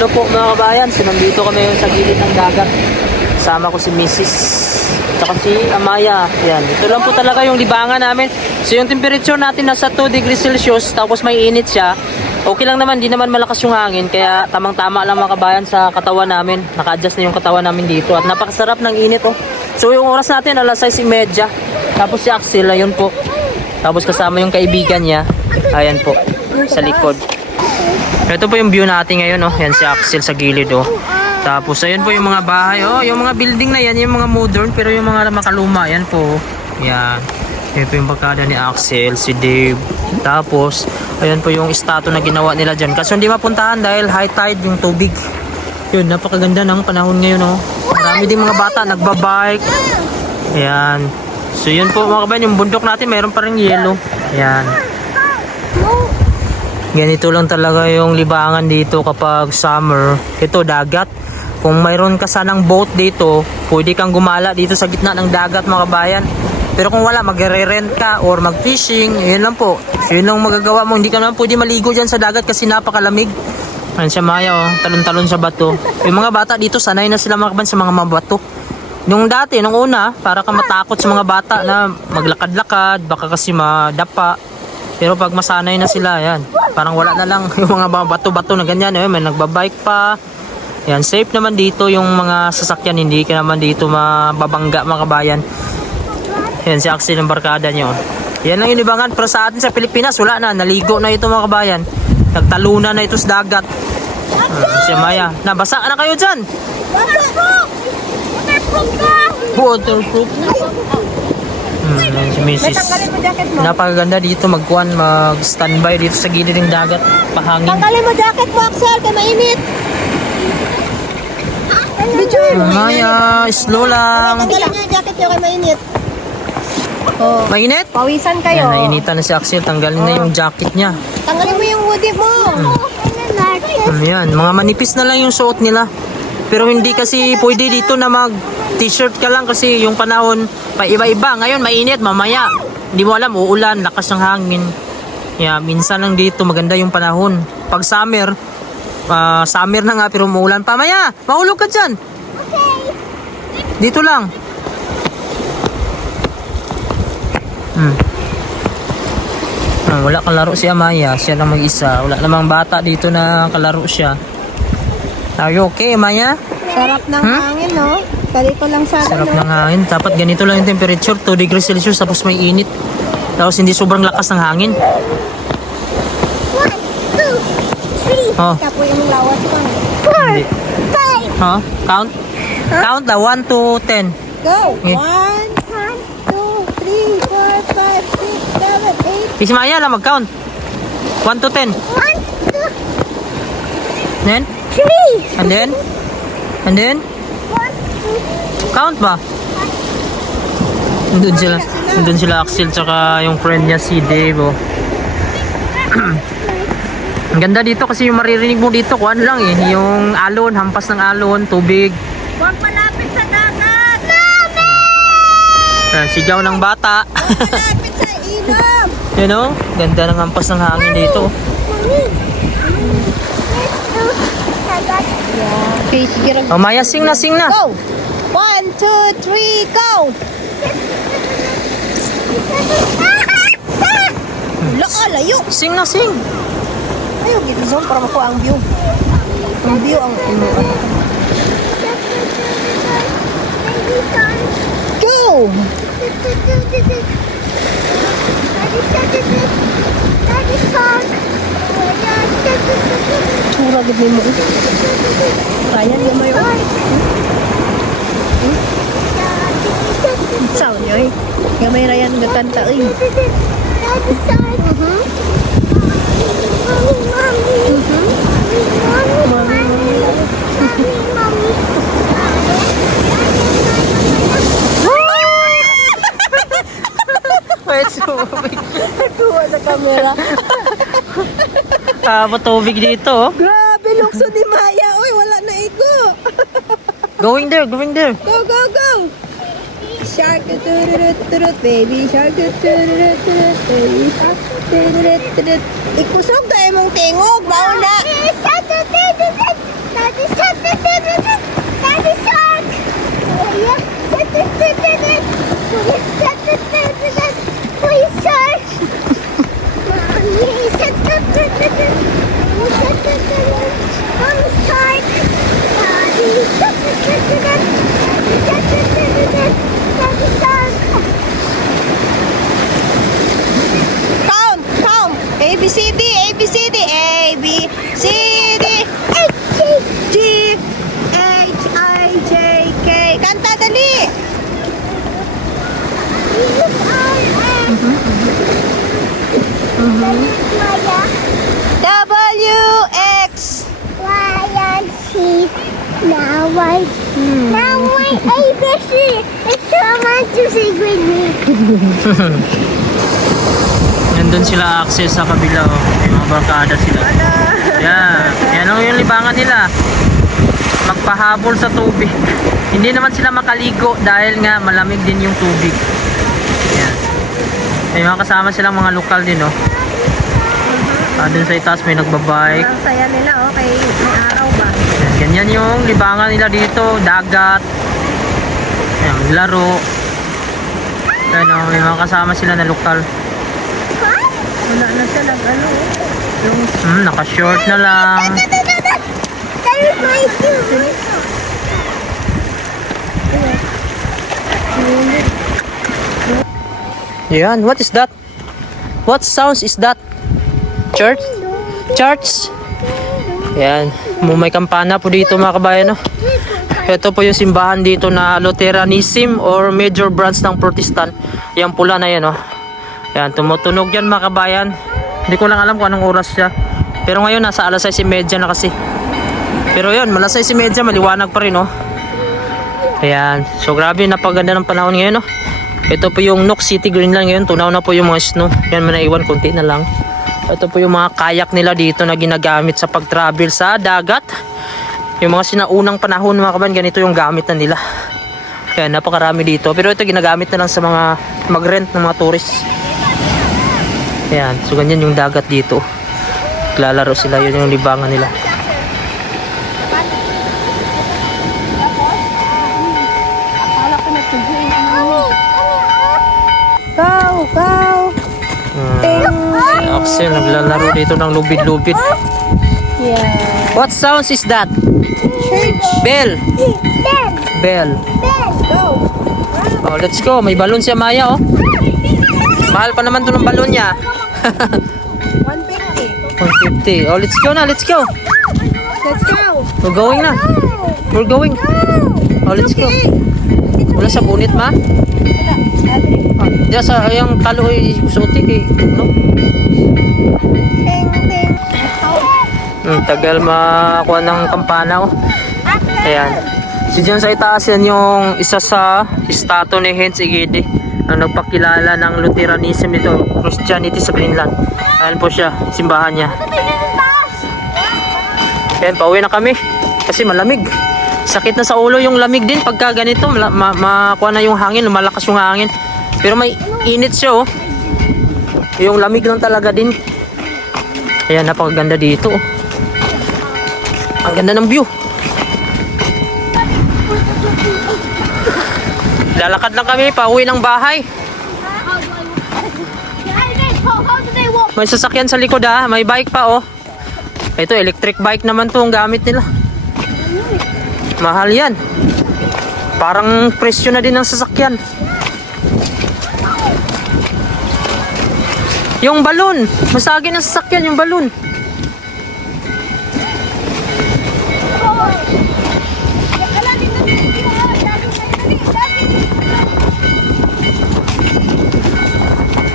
Hello po mga kabayan, so nandito kami sa gilid ng dagat. Kasama ko si Mrs. Tsaka si Amaya. Yan, ito lang po talaga yung libangan namin. So yung temperature natin nasa 2 degrees Celsius, tapos may init siya. Okay lang naman, di naman malakas yung hangin. Kaya tamang-tama lang mga kabayan sa katawan namin. Naka-adjust na yung katawan namin dito. At napakasarap ng init oh. So yung oras natin, alas 6:30. Tapos si Axel, ayun po. Tapos kasama yung kaibigan niya. Ayan po, sa likod. Ito po yung view natin ngayon oh. Yan si Axel sa gilid oh. Tapos ayun po yung mga bahay oh. Yung mga building na yan, yung mga modern. Pero yung mga makaluma, yan po. Yan. Yan po yung barkada ni Axel, si Dave. Tapos ayun po yung statue na ginawa nila dyan. Kasi hindi mapuntahan dahil high tide yung tubig. Yun, napakaganda ng panahon ngayon oh. Marami din mga bata nagbabike. Ayan. So yun po mga kabayan, yung bundok natin mayroon pa rin yelo. Ayan. Ganito lang talaga yung libangan dito kapag summer. Ito dagat. Kung mayroon ka sanang boat dito, pwede kang gumala dito sa gitna ng dagat mga kabayan. Pero kung wala, magre-rent ka or mag-fishing, yun lang po. So, yun lang magagawa mo. Hindi ka naman pwede maligo dyan sa dagat kasi napakalamig. Ayan siya Maya oh, talon-talon sa bato. Yung mga bata dito, sanay na sila mga kabayan sa mga bato. Nung dati, nung una, para ka matakot sa mga bata na maglakad-lakad, baka kasi madapa. Pero pag masanay na sila, yan, parang wala na lang yung mga bato-bato na ganyan. Eh, may nagbabike pa. Yan, safe naman dito yung mga sasakyan. Hindi ka naman dito mababangga mga kabayan. Yan, si Axel yung barkada nyo. Yan lang yung libangan. Pero sa atin sa Pilipinas, wala na. Naligo na ito mga kabayan. Nagtalunan na ito sa dagat. Si Maya. Nabasa na kayo dyan. Waterproof. Si Mrs. Napakaganda dito magkuhan, mag-standby dito sa gilid ng dagat, pahangin. Tanggalin mo jacket mo, Axel, kaya mainit. Maya, slow lang. Tanggalin mo yung jacket nyo, kaya mainit. Oh. Mainit? Pawisan kayo. Yan, nainitan na si Axel, tanggalin na yung jacket niya. Tanggalin mo yung hoodie mo. Yan, mga manipis na lang yung suot nila. Pero hindi kasi pwede dito na mag t-shirt ka lang kasi yung panahon pa iba-iba. Ngayon mainit, mamaya hindi mo alam, uulan, lakas ng hangin. Yeah, minsan lang dito maganda yung panahon. Pag summer, summer na nga pero umuulan pa. Maya, mahulog ka dyan. Dito lang. Wala kalaro si Amaya, siya lang mag-isa. Wala namang bata dito na kalaro siya. Are you okay, Amaya? Sarap ng hangin, no? Kali ko lang sana, Sarap no? ng hangin. Dapat ganito lang yung temperature, 2 degrees Celsius tapos may init. Tapos hindi sobrang lakas ng hangin. 1, 2, 3. Oh. Kapo yung lawas ko. Hindi. 5. Huh? Count? Count la 1 to 10. Go. 1, Yeah. 2, 3, 4, 5, 6, 7, 8. Si Maya lang mag-count. 1 to 10. 1, 2, Then? 3. And then? And then? 1, 2, Count ba? Nandun sila. Nandun sila Axel tsaka yung friend niya si Dave. Oh. Ang ganda dito kasi yung maririnig mo dito kuan lang eh. Yung alon, hampas ng alon, tubig. Huwag malapit sa dagat. Sigaw ng bata. Malapit sa ilog. You know? Ganda ng hampas ng hangin dito. Okay, sige. Oh, Maya, sing na, sing na. Go! 1, 2, 3, go! Laka, layo! Sing na, sing. Ayaw, gito zone para makuha ang view. Ang view ang inuan. Go! Tsura gid mo. Ryan, gamay o. Sao nyo eh. Gamay Ryan, gatanta eh. Wait, tubig. Kuha sa camera. Patubig dito. Oh. Grabe, lukso ni Maya. Uy, wala na igo. Going there, going there. Go, go, go! Shark, turut, baby shark, turut, baby shark, turut. Ikusog tayo mong tingog, mauna. Now I ABC. It's so much to sing with me. Nandun sila access sa kabila, oh. May mga barkada sila. Yan. Yan ang yung libangan nila. Magpahabol sa tubig. Hindi naman sila makaligo dahil nga malamig din yung tubig. Yan. May mga kasama silang mga lokal din, oh. Dun sa itaas may nagbabike. Ang saya nila, okay. May araw ba? Yan. Ganyan yung libangan nila dito. Dagat. Yan. Laro. Yan, oh. May mga kasama sila na lokal. Wala na siya ano. Yung Naka-short na lang. That is my shoe. Yan, what is that? What sounds is that? Church? Church? Yan, may kampana po dito mga kabayan, no? Ito po yung simbahan dito na Lutheranism or major branch ng Protestant. Yan pula na yan, no? Yan, tumutunog yan mga kabayan. Hindi ko lang alam kung anong oras siya. Pero ngayon nasa alas 6:30 na kasi. Pero yun, alas 6:30 maliwanag pa rin, no? Ayan, so grabe, napaganda ng panahon ngayon, no? Ito po yung Nook City, Greenland ngayon. Tunaw na po yung mga snow. Yan, may naiwan konti na lang. Ito po yung mga kayak nila dito na ginagamit sa pag-travel sa dagat. Yung mga sinaunang panahon mga kabayan, ganito yung gamit na nila. Yan, napakarami dito. Pero ito ginagamit na lang sa mga mag-rent ng mga tourists. Yan, so ganyan yung dagat dito. Lalaro sila, yun yung libangan nila. Go! Axel, naglalaro dito ng lubid-lubid. Yeah. What sounds is that? Church. Bell. Bell. Go! Oh, let's go. May balon si Amaya, oh. Mahal pa naman to ng balon niya. 150. 150. Oh, let's go na. Let's go. Let's go! We're going na. We're going. Oh, let's go. Wala sa bunit, ma? Diya sa yung talo ay suti kay, no? Ting, ting. Tagal makuha ng kampana, oh. Ayan. So dyan sa itaas yan yung isa sa statue ni Hans Egede ang nagpakilala ng Lutheranism dito, Christianity sa Greenland. Ayan po siya, simbahan niya. Ayan, pauwi na kami kasi malamig. Sakit na sa ulo yung lamig din pagka ganito, makuha na yung hangin, lumalakas yung hangin. Pero may init siya, oh. Yung lamig lang talaga din. Ayan, napakaganda dito, oh. Ang ganda ng view. Lalakad lang kami pauwi ng bahay. May sasakyan sa likod, ah. May bike pa, oh. Ito, electric bike naman to ang gamit nila. Mahal yan. Parang presyo na din ng sasakyan. Yung balon. Masagi ng sasakyan yung balon.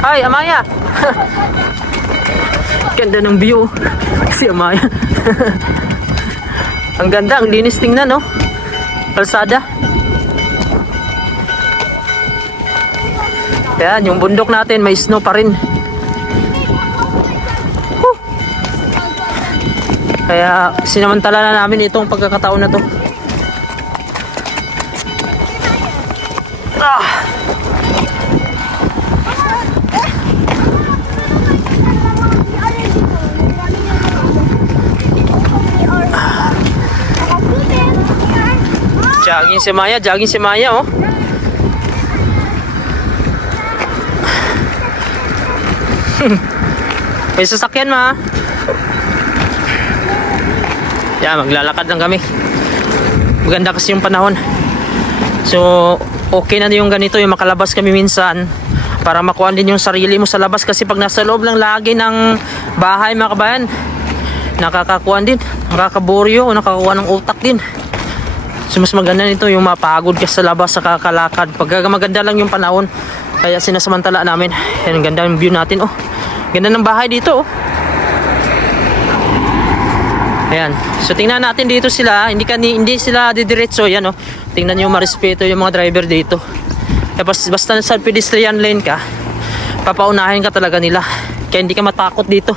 Hi, Amaya. Ganda ng view. Si Amaya. Ang ganda, ang linis tingnan, no? Kalsada. Yan, yung bundok natin, may snow pa rin. Whew. Kaya sinamantala na namin itong pagkakataon na to. Jogging si Maya, oh. May sasakyan, ma. Yan, maglalakad lang kami. Maganda kasi yung panahon. So, okay na yung ganito, yung makalabas kami minsan para makuha din yung sarili mo sa labas kasi pag nasa loob lang lagi ng bahay, mga kabayan, nakakakuha din, nakakaburyo, nakakakuha ng utak din. So mas maganda nito yung mapagod ka sa labas sa kakalakad. Pag maganda lang yung panahon, kaya sinasamantala namin. Yan, ang ganda yung view natin, oh. Ganda ng bahay dito, oh. Ayan. So tingnan natin dito sila. Hindi sila didiretso. Yan oh. Tingnan nyo marespeto yung mga driver dito. Tapos basta sa pedestrian lane ka, papaunahin ka talaga nila. Kaya hindi ka matakot dito.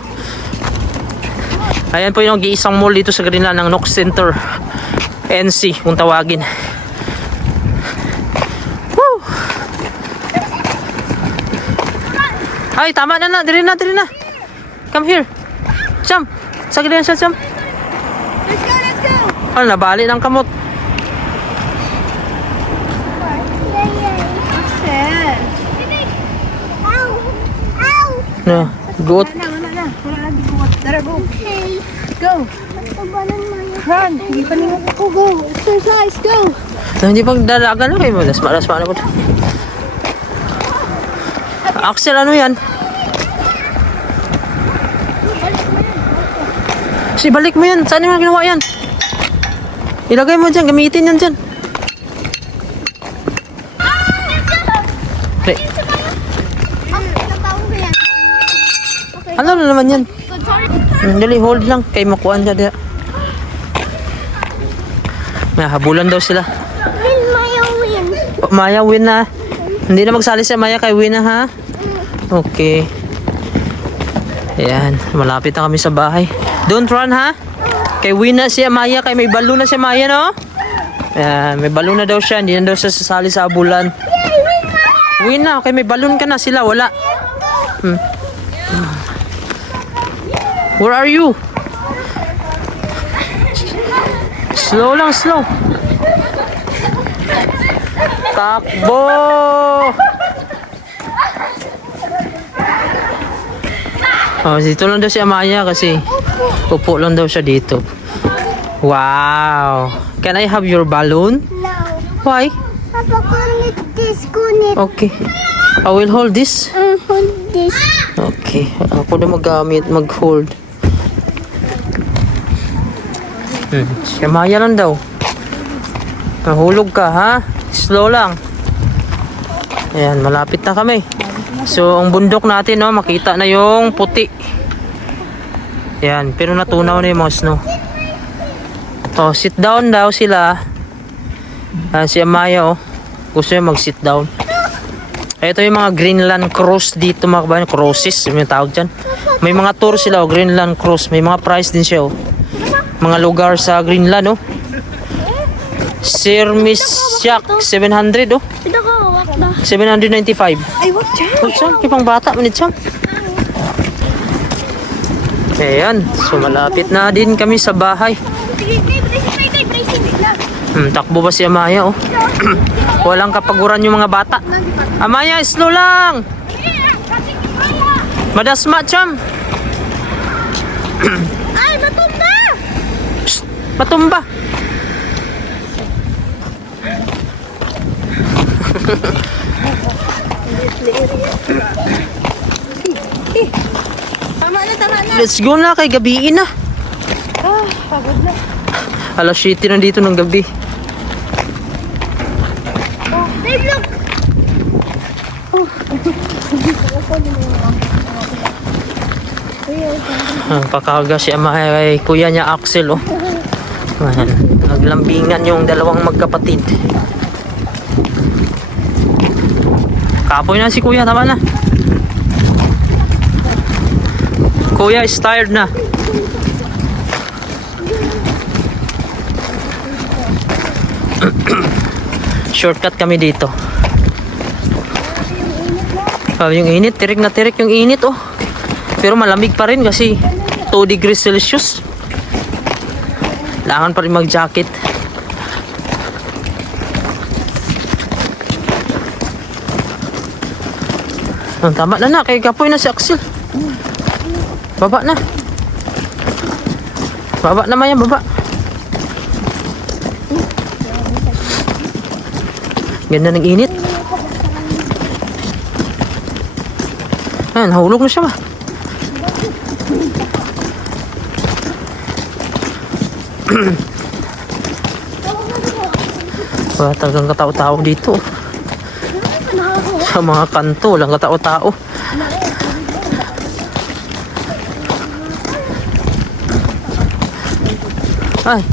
Ayan po yung isang mall dito sa Greenland ng Knox Center. NC kung tawagin. Woo! Ay, tama na. Diri na. Come here. Jump. Sa giliran siya, jump. Let's go! Ano, nabali ng kamot. Axel! Ow! Ow! No, goat. Wala na. Di buhat. Tara, go. Okay. Go. Pagbalan mo yun. Run. Hindi pa ningat ako. Go. Exercise. Go. Hindi pang dalaga na kayo. Lasma na po. Axel, ano yan? Si balik mo yan. Saan yung ginawa yan? Ilagay mo dyan. Gamitin yan dyan. Hey. Natawag ko yan. Ano na naman yan? Good, sorry. Dali, hold lang. Kay makuhaan siya diya. May habulan daw sila. Win, Maya, win. Maya, win na. Hindi na magsali si Maya kay win na ha. Okay. Ayan, malapit na kami sa bahay. Don't run ha. Kay win na si Maya, kay may balon na si Maya no. Ayan, may balon na daw siya. Hindi na daw siya sasali sa habulan. Win na, kay may balon ka na sila. Wala. Where are you? Slow lang, slow. Takbo! Oh, dito lang daw si Amaya kasi upo lang daw siya dito. Wow! Can I have your balloon? No. Why? Papa, kunit this, kunit. Okay. I will hold this. Hold this. Okay. Ako na mag-hold. Si Amaya lang daw. Nahulog ka, ha? Slow lang. Ayan, malapit na kami. So, ang bundok natin, no, makita na yung puti. Ayan, pero natunaw na yung mga snow. Oh, sit down daw sila. Si Amaya, oh. Gusto niya mag-sit down. Ito yung mga Greenland cruise dito, mga kabayan. Cruises, yung tawag dyan. May mga tour sila, oh. Greenland cruise. May mga price din siya, oh. Mga lugar sa Greenland, oh. Sirmisyak, 700, oh. Ito ko, wak na. 795. Ay, what dyan? Oh, siyang, kipang bata, manit siyang. Ayan, so malapit na din kami sa bahay. Takbo ba si Amaya, oh. Walang kapaguran yung mga bata. Amaya, slow lang. Madasma, cham. Ay, matumba! Psst, matumba. Tama na. Let's go na, kay gabiin na. Pagod na. Alas 7 na dito ng gabi. Babe, look! Pakaga si Amaya kay kuya niya Axel, oh. Ayan, naglambingan yung dalawang magkapatid. Kapoy na si kuya, tama na. Kuya is tired na. Shortcut kami dito. Yung init, tirik na tirik yung init, oh. Pero malamig pa rin kasi 2 degrees Celsius. Kailangan pa rin mag-jacket. Tama na, kay kapoy na si Axel. Baba na. Baba naman yan, baba. Ganda ng init. Ayan, nahulog na siya ba? Wala talagang katao-tao dito. Sa mga kanto, lang katao-tao. Ay.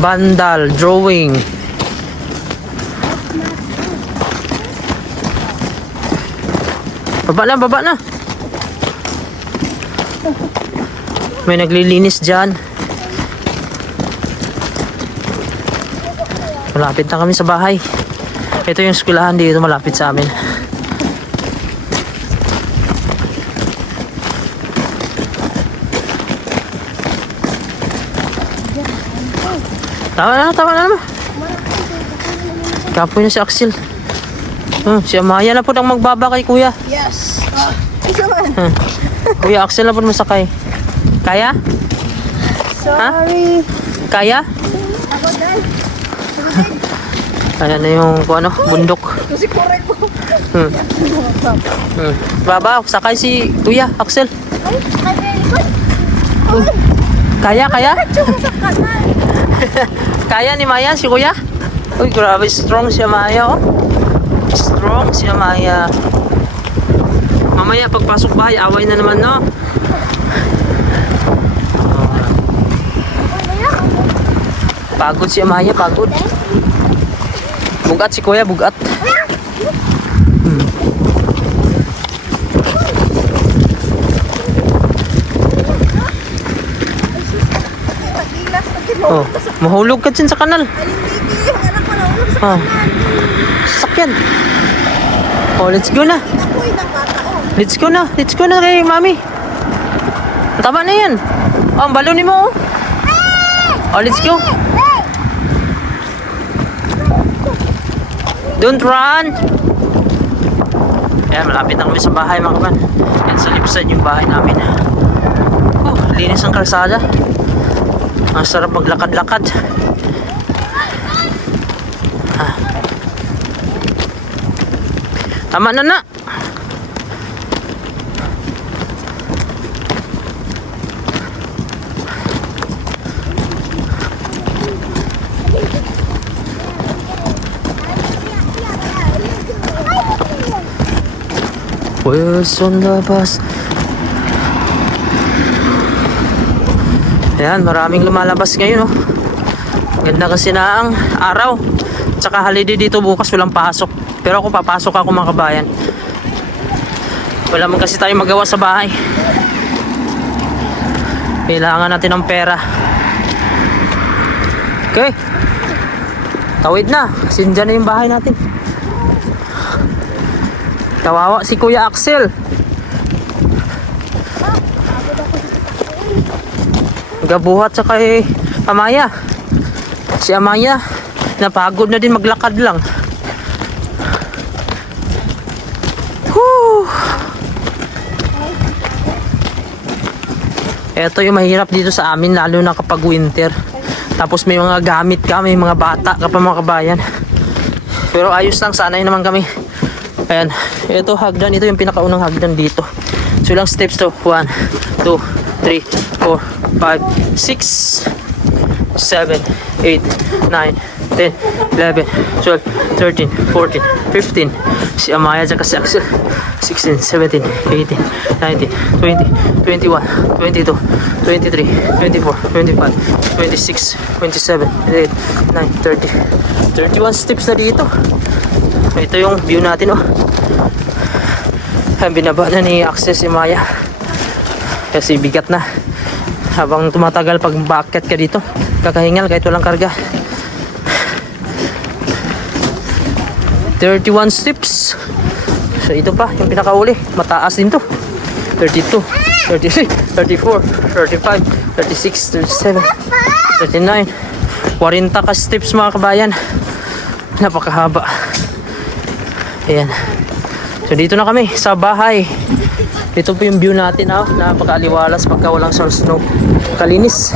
Bandal, drawing. Baba na. May naglilinis dyan. Malapit na kami sa bahay. Ito yung eskwelahan dito malapit sa amin. Tama na naman. Kapoy na si Axel. Si Amaya na po ang magbaba kay kuya. Yes. Isa man. Kuya Axel na po masakay. Kaya? Sorry. Kaya? Ako dahil. Ayan na yung bundok. Kasi correct po. Baba, sakay si kuya Axel. Ay, likod. Kaya? Tsaka sa kanal. Kaya ni Maya si kuya? Uy, grabe, strong si Maya, oh. Strong si Maya. Mamaya, pagpasok bahay, away na naman, no? Pagod si Maya, pagod. Bugat si kuya, bugat. Oh, mahulog ka dyan sa kanal. Hindi, yung anak ko na ulog sa Oh. Sakyan. Oh, let's go na. apoy ng bata. Oh. Let's go na. Let's go na kay mami. Tama na yan. Oh, ang balon mo. Oh, let's go. Don't run. Ayan, malapit na kami sa bahay mga kapan. Yan sa lipside yung bahay namin. Oh, linis ang kalsada. Ang sarap maglakad-lakad. Ah. Tama na. Pues on the bus. Ayan, maraming lumalabas ngayon, oh. Ganda kasi na ang araw. Tsaka holiday dito bukas, walang pasok. Pero ako papasok ako mga kabayan. Wala man kasi tayo magawa sa bahay. Kailangan natin ng pera. Okay. Tawid na. Kasi dyan na yung bahay natin. Kawawa si Kuya Axel. Gabuhat sa kay Amaya. Si Amaya napagod na din maglakad lang. Whew. Ito yung mahirap dito sa amin lalo na kapag winter. Tapos may mga gamit ka, may mga bata ka pa mga kabayan. Pero ayos lang, sanay naman kami. Ayan, ito hagdan, ito yung pinakaunang hagdan dito. So ilang steps to? 1, 2, 3, 4, 5, 6, 7, 8, 9, 10, 11, 12, 13, 14, 15. Si Amaya dyan kasi Axel. 16, 17, 18, 19, 20, 21, 22, 23, 24, 25, 26, 27, 28, 9, 30. 31 steps na dito. Ito yung view natin, oh. Binaba na ni Axel si Maya. Kasi bigat na. Habang tumatagal pag bakit ka dito, kakahingal kahit walang karga. 31 steps. So ito pa yung pinakauli, mataas din to. 32, 33, 34, 35, 36, 37, 39, 40 ka steps mga kabayan. Napakahaba. Ayan. So dito na kami sa bahay. Ito po yung view natin, oh. Napakaaliwalas pagka walang snow. Kalinis.